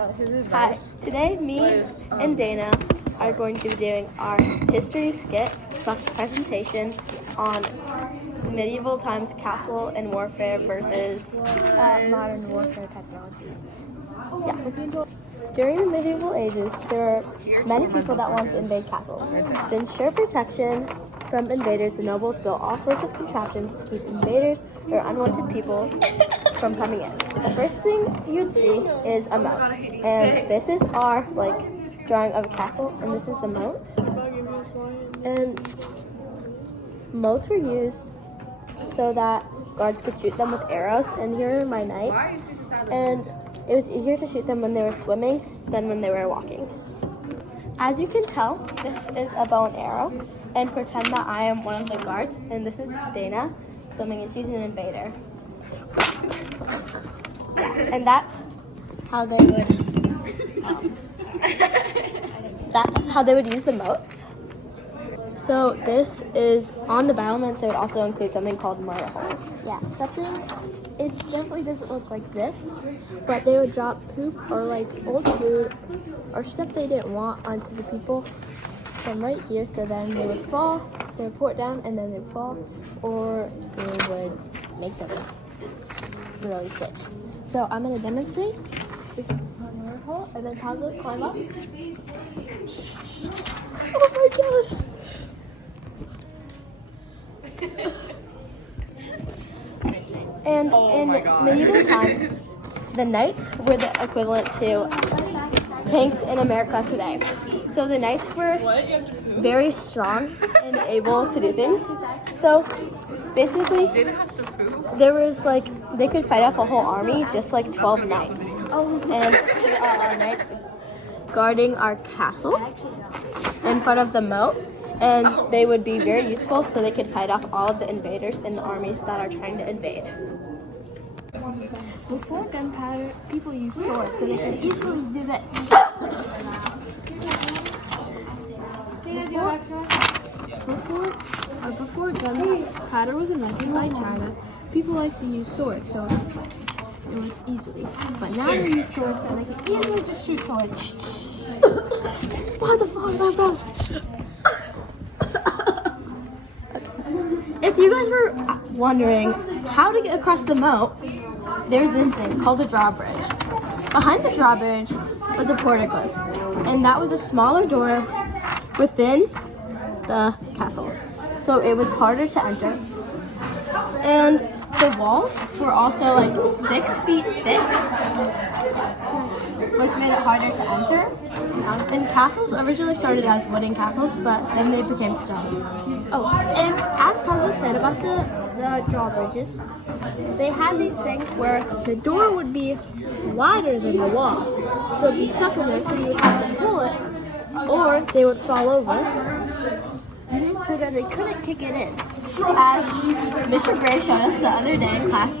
Hi, today me and Dana are going to be doing our history skit / presentation on medieval times castle and warfare versus modern warfare technology. yeah. During the medieval ages, there were many people that wanted to invade castles. To ensure protection from invaders, the nobles built all sorts of contraptions to keep invaders or unwanted people from coming in. The first thing you'd see is a moat. And this is our drawing of a castle, and this is the moat. And moats were used so that guards could shoot them with arrows, and here are my knights. And it was easier to shoot them when they were swimming than when they were walking. As you can tell, this is a bow and arrow, and pretend that I am one of the guards, and this is Dana swimming, and she's an invader. And that's how they would use the moats. So this is on the battlements. It would also include something called murder holes. Yeah, it definitely doesn't look like this, but they would drop poop or old food or stuff they didn't want onto the people from right here. So then they would fall, they would pour it down, and then they'd fall, or they would make them really sick. So I'm gonna demonstrate this murder hole, and then pause it, climb up. Oh my gosh! And in medieval times, the knights were the equivalent to tanks in America today. So the knights were very strong and able to do things. So basically, there was they could fight off a whole army, just 12 knights. And our knights guarding our castle in front of the moat. And they would be very useful so they could fight off all of the invaders in the armies that are trying to invade. Before gunpowder, people used swords so they could easily do that. Before gunpowder was invented by China, people liked to use swords, so it was easily. But now they use swords so they can easily just shoot swords. What the fuck? If you guys were wondering how to get across the moat, there's this thing called a drawbridge. Behind the drawbridge was a portcullis, and that was a smaller door within the castle. So it was harder to enter. And the walls were also 6 feet thick, which made it harder to enter. And castles originally started as wooden castles, but then they became stone. Oh, and as Tazo said about the drawbridges, they had these things where the door would be wider than the walls. So it'd be stuck in there, so you would have to pull it, or they would fall over, so that they couldn't kick it in. As Mr. Gray showed us the other day in class,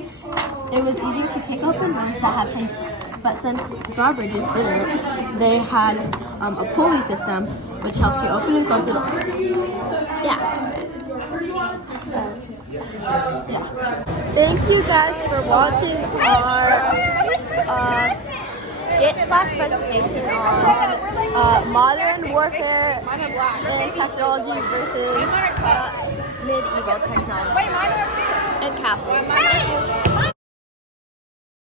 it was easier to kick open doors that have hinges. But since drawbridges didn't, they had a pulley system which helps you open and close the door. Yeah. Thank you guys for watching our skit / presentation on modern warfare and technology versus medieval technology and castles. Thank you.